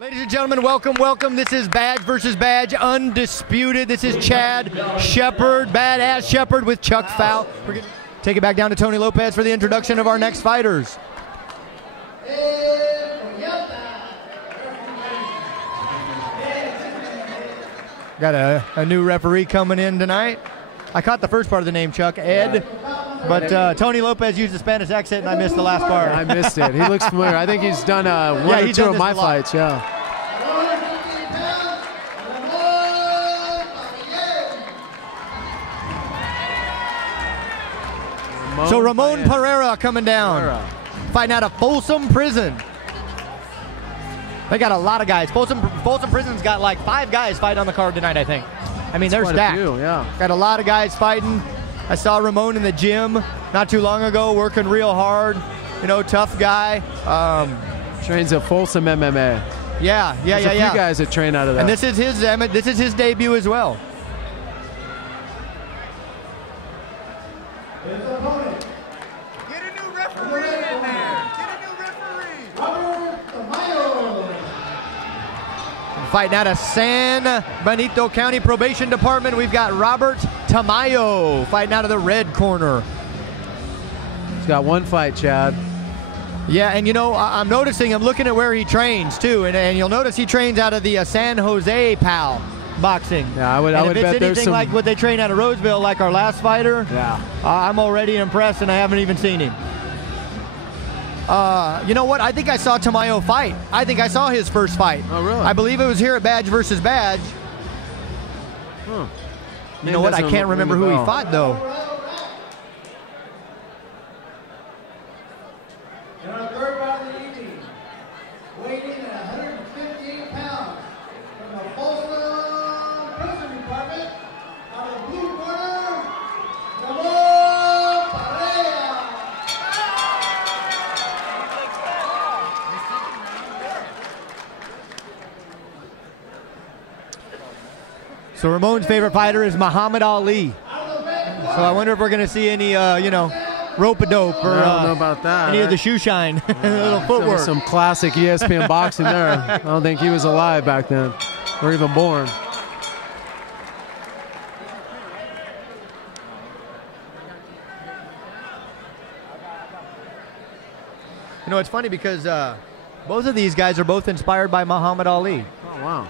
Ladies and gentlemen, welcome, welcome. This is Badge versus Badge, Undisputed. This is Chad Shepard, Badass Shepard with Chuck Fowl. We're going to take it back down to Tony Lopez for the introduction of our next fighters. Got a new referee coming in tonight. I caught the first part of the name, Chuck, Ed. But Tony Lopez used a Spanish accent, and I missed the last part. I missed it. He looks familiar. I think he's done one or two of my fights. Yeah. So Ramon Pereya coming down, fighting out of Folsom Prison. They got a lot of guys. Folsom Prison's got like 5 guys fighting on the card tonight, I think. I mean, they're stacked. Got a lot of guys fighting. I saw Ramon in the gym not too long ago, working real hard. You know, tough guy. Trains at Folsom MMA. Yeah. There's a few guys that train out of that. And this is his debut as well. Get a new referee in there. Get a new referee. Tamayo. Fighting out of San Benito County Probation Department, we've got Robert Tamayo fighting out of the red corner. He's got one fight, Chad. Yeah, and you know, I'm looking at where he trains too, and you'll notice he trains out of the San Jose PAL boxing. Yeah, I would if bet it's anything like what they train out of Roseville, like our last fighter, yeah, I'm already impressed, and I haven't even seen him. You know what? I think I saw Tamayo fight. I think I saw his first fight. Oh, really? I believe it was here at Badge versus Badge. Huh. You know what? I can't remember who he fought, though. In our third round of the evening, weighing in at 158 pounds, from the Folsom Prison Department, out of the blue corner, Ramon Pereya. So Ramon's favorite fighter is Muhammad Ali. So I wonder if we're going to see any, you know, rope-a-dope or I don't know about that. any of the shoe shine, little footwork. Some classic ESPN boxing there. I don't think he was alive back then, or even born. You know, it's funny because both of these guys are both inspired by Muhammad Ali. Oh, wow.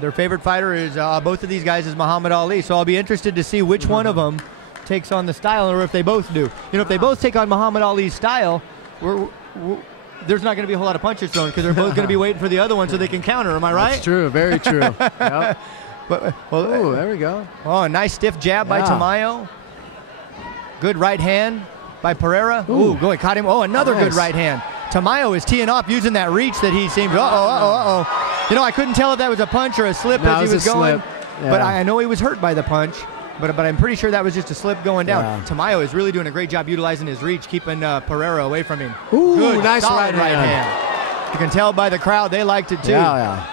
Their favorite fighter is, both of these guys is Muhammad Ali. So I'll be interested to see which one of them takes on the style, or if they both do. You know, if they both take on Muhammad Ali's style, there's not going to be a whole lot of punches thrown, because they're both going to be waiting for the other one so they can counter. Am I right? That's true. Very true. Yep. But, well, ooh, there we go. Oh, a nice stiff jab by Tamayo. Good right hand by Pereira. Ooh, good. Caught him. Oh, another good right hand. Tamayo is teeing off using that reach that he seems. You know, I couldn't tell if that was a punch or a slip as he was going. Yeah. But I know he was hurt by the punch. But I'm pretty sure that was just a slip going down. Yeah. Tamayo is really doing a great job utilizing his reach, keeping Pereira away from him. Ooh, good, nice solid right hand. You can tell by the crowd they liked it too. Yeah.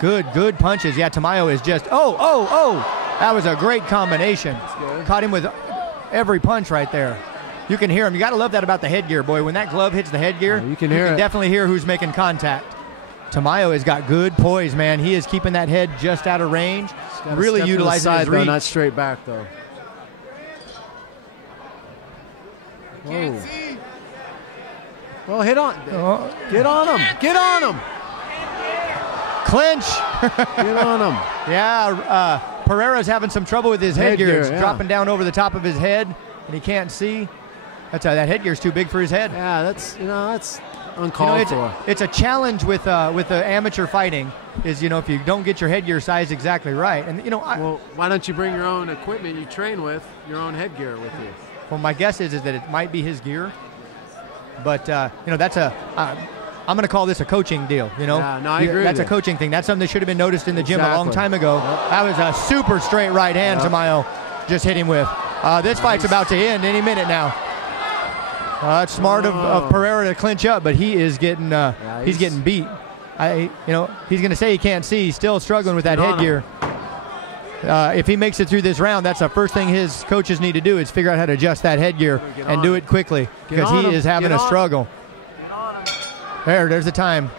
Good punches. Yeah, Tamayo is just. That was a great combination. Caught him with every punch right there. You can hear him. You got to love that about the headgear, boy. When that glove hits the headgear, you can definitely hear who's making contact. Tamayo has got good poise, man. He is keeping that head just out of range. Really utilizing his reach. Though, not straight back, though. Whoa. Well, hit on. Get on him. Get on him. Clinch. Get on him. Yeah, Pereira's having some trouble with his headgear. It's yeah. dropping down over the top of his head, and he can't see. That headgear's too big for his head. Yeah, that's uncalled for. It's a challenge with the amateur fighting. Is, you know, if you don't get your headgear size exactly right, and you know. Well, why don't you bring your own equipment you train with, your own headgear with you? Well, my guess is that it might be his gear, but you know, that's I'm going to call this a coaching deal. You know, yeah, no, I agree. That's a coaching thing. That's something that should have been noticed in the gym a long time ago. Yep. That was a super straight right hand Tamayo just hit him with. This fight's about to end any minute now. It's smart of Pereira to clinch up, but he is getting he's getting beat. You know, he's going to say he can't see. He's still struggling with that headgear. If he makes it through this round, that's the first thing his coaches need to do is figure out how to adjust that headgear and do it quickly, because he is having a struggle. There's the time.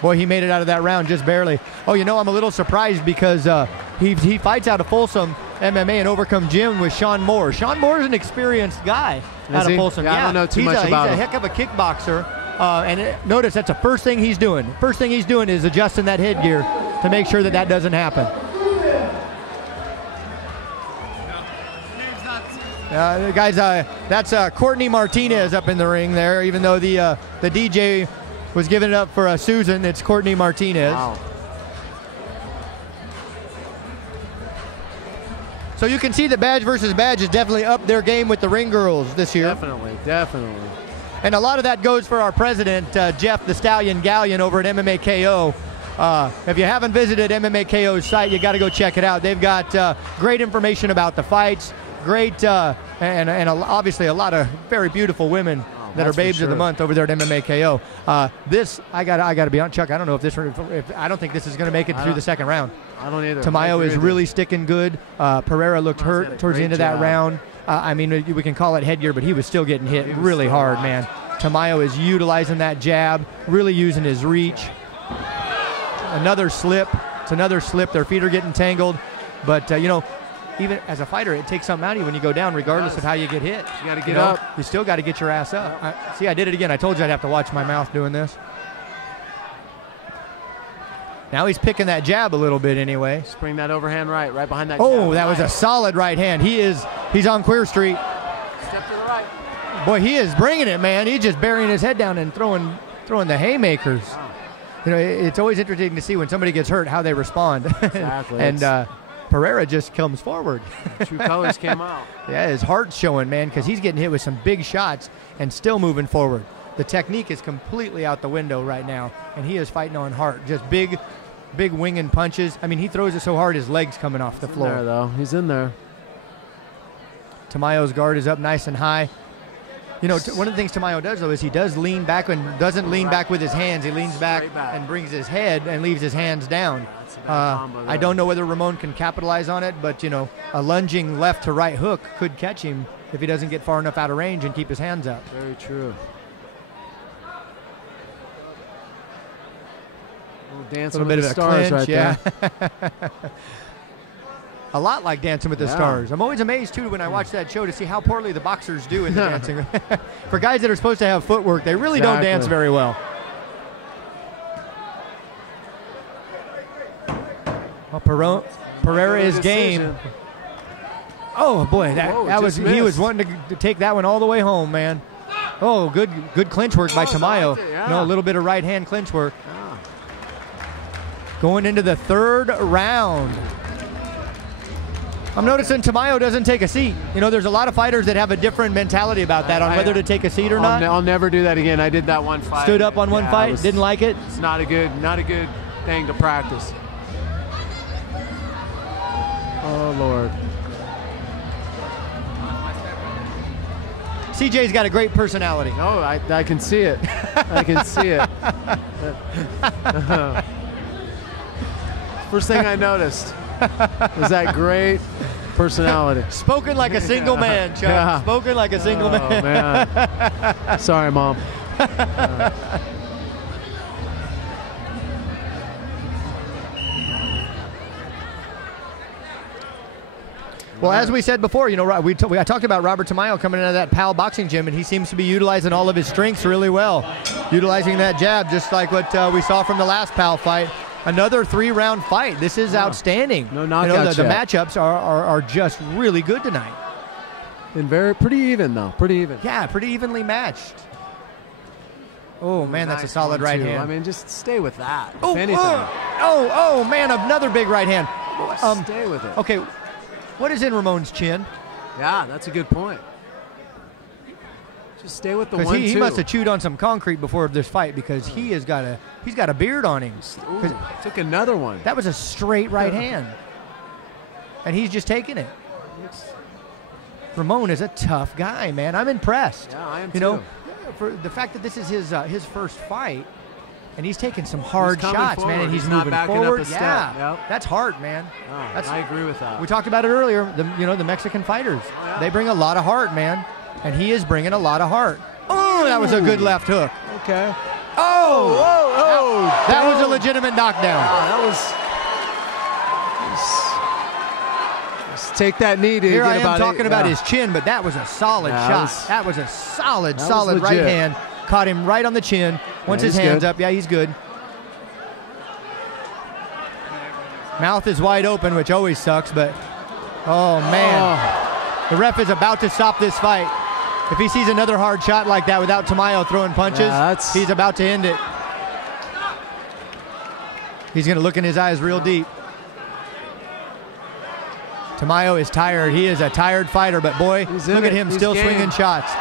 Boy, he made it out of that round just barely. Oh, you know, I'm a little surprised because he fights out of Folsom MMA and Overcome Gym with Sean Moore. Sean Moore is an experienced guy out of Folsom. Yeah, I don't know too much about him. He's a heck of a kickboxer. Notice that's the first thing he's doing. First thing he's doing is adjusting that headgear to make sure that that doesn't happen. Guys, that's Courtney Martinez up in the ring there. Even though the DJ was giving it up for Susan, it's Courtney Martinez. Wow. So you can see that Badge versus Badge is definitely up their game with the ring girls this year. Definitely. And a lot of that goes for our president, Jeff the Stallion Gallion over at mma-ko. If you haven't visited mma-ko's site, you got to go check it out. They've got great information about the fights, great, and obviously a lot of very beautiful women that are babes of the month over there at mma-ko. This, I gotta be on, Chuck. I don't know if I don't think this is going to make it through the second round. I don't either. Tamayo is really sticking good. Pereira looked hurt towards the end of that round. I mean, we can call it headgear, but he was still getting hit really hard, man. Tamayo is utilizing that jab, really using his reach. Another slip. It's another slip. Their feet are getting tangled. But, you know, even as a fighter, it takes something out of you when you go down, regardless of how you get hit. You got to get up. You still got to get your ass up. See, I did it again. I told you I'd have to watch my mouth doing this. Now he's picking that jab a little bit anyway. Spring that overhand right behind that Oh, jab. that was a solid right hand. He's on Queer Street. Step to the right. Boy, he is bringing it, man. He's just burying his head down and throwing the haymakers. Wow. You know, it's always interesting to see when somebody gets hurt how they respond. Exactly. And Pereira just comes forward. True colors came out. Yeah, his heart's showing, man, because he's getting hit with some big shots and still moving forward. The technique is completely out the window right now, and he is fighting on heart. Just big winging punches. I mean, he throws it so hard his leg's coming off the floor. He's in there, though. He's in there. Tamayo's guard is up nice and high. You know, one of the things Tamayo does, though, is he does lean back and doesn't lean back with his hands. He leans back and brings his head and leaves his hands down. I don't know whether Ramon can capitalize on it, but, you know, a lunging left to right hook could catch him if he doesn't get far enough out of range and keep his hands up. Very true. Dancing with the Stars right there. A lot like Dancing with the Stars. I'm always amazed, too, when I watch that show to see how poorly the boxers do in the dancing. For guys that are supposed to have footwork, they really don't dance very well. Well, Pereira is game. Oh, boy, he was wanting to take that one all the way home, man. Oh, good clinch work by Tamayo. A little bit of right hand clinch work. Going into the third round. I'm noticing Tamayo doesn't take a seat. You know, there's a lot of fighters that have a different mentality about that on whether to take a seat or not. I'll never do that again. I did that one fight. Stood up on one fight, didn't like it. It's not a good thing to practice. Oh, Lord. CJ's got a great personality. No, I can see it. I can see it. First thing I noticed was that great personality. Spoken like a single man, Chuck. Yeah. Spoken like a single man. Man. Sorry, Mom. Well, as we said before, you know, I talked about Robert Tamayo coming out of that PAL boxing gym, and he seems to be utilizing all of his strengths really well. Utilizing that jab, just like what we saw from the last PAL fight. Another 3-round fight. This is outstanding. No knockouts the matchups are just really good tonight. And pretty even, though. Pretty even. Yeah, pretty evenly matched. Oh, man, that's a solid right hand. I mean, just stay with that. Oh, man, another big right hand. Stay with it. Okay. What is in Ramon's chin? Yeah, that's a good point. Just stay with the 1-2. He must have chewed on some concrete before this fight because he's got a beard on him. Ooh, took another one. That was a straight right hand, and he's just taking it. Ramon is a tough guy, man. I'm impressed. Yeah, I am too. You know, for the fact that this is his first fight. And he's taking some hard shots, man, and he's moving forward. Yeah, that's hard, man. I agree with that. We talked about it earlier. The Mexican fighters, they bring a lot of heart, man, and he is bringing a lot of heart. Oh, that was a good left hook. Okay. Oh, That was a legitimate knockdown. That was. Just take that knee to Here get I am about talking about his chin, but that was a solid shot. That was a solid right hand. Caught him right on the chin. Once his hand's up, yeah, he's good. Mouth is wide open, which always sucks, but oh man. The ref is about to stop this fight. If he sees another hard shot like that without Tamayo throwing punches, he's about to end it. He's going to look in his eyes real deep. Tamayo is tired. He is a tired fighter, but boy, look at him still swinging shots.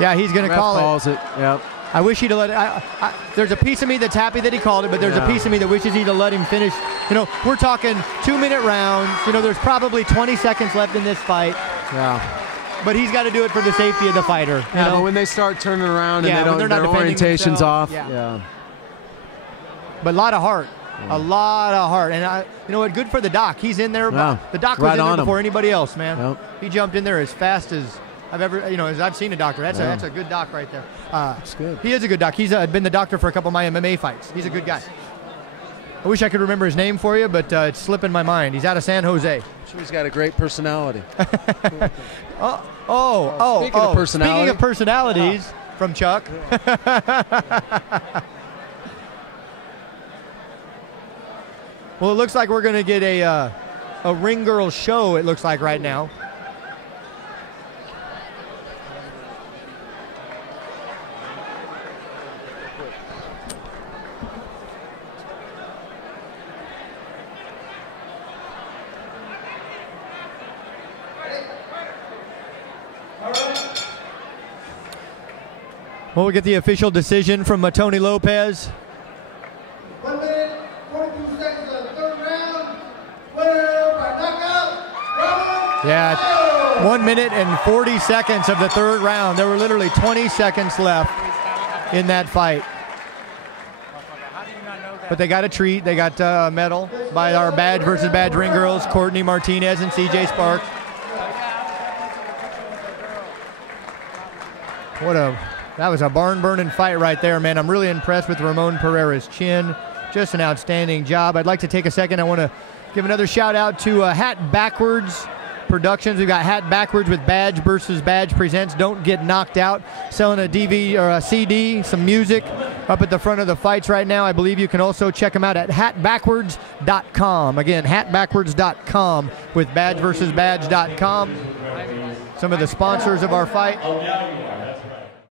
Yeah, he's going to call it. Calls it. Yep. I wish he'd have let it. There's a piece of me that's happy that he called it, but there's a piece of me that wishes he'd have let him finish. You know, we're talking 2-minute rounds. You know, there's probably 20 seconds left in this fight. Yeah. But he's got to do it for the safety of the fighter. Yeah, but when they start turning around and their orientation's off. Yeah. But a lot of heart. A lot of heart. And you know what? Good for the doc. He's in there. The doc was in there before anybody else, man. Yep. He jumped in there as fast as I've ever, as I've seen a doctor. That's a good doc right there. That's good. He is a good doc. He's been the doctor for a couple of my MMA fights. He's a good guy. I wish I could remember his name for you, but it's slipping my mind. He's out of San Jose. I'm sure he's got a great personality. Speaking of personalities from Chuck. Well, it looks like we're going to get a ring girl show, it looks like right now. Well, we'll get the official decision from Tony Lopez. 1 minute, 42 seconds of the third round. Winner by knockout, Ramon Pereya. 1 minute and 40 seconds of the third round. There were literally 20 seconds left in that fight. But they got a treat. They got a medal by our badge versus badge ring girls, Courtney Martinez and CJ Sparks. That was a barn-burning fight right there, man. I'm really impressed with Ramon Pereira's chin. Just an outstanding job. I'd like to take a second. I want to give another shout-out to Hat Backwards Productions. We've got Hat Backwards with Badge versus Badge Presents Don't Get Knocked Out. Selling a DVD or a CD, some music up at the front of the fights right now. I believe you can also check them out at hatbackwards.com. Again, hatbackwards.com with badgeversusbadge.com. Some of the sponsors of our fight.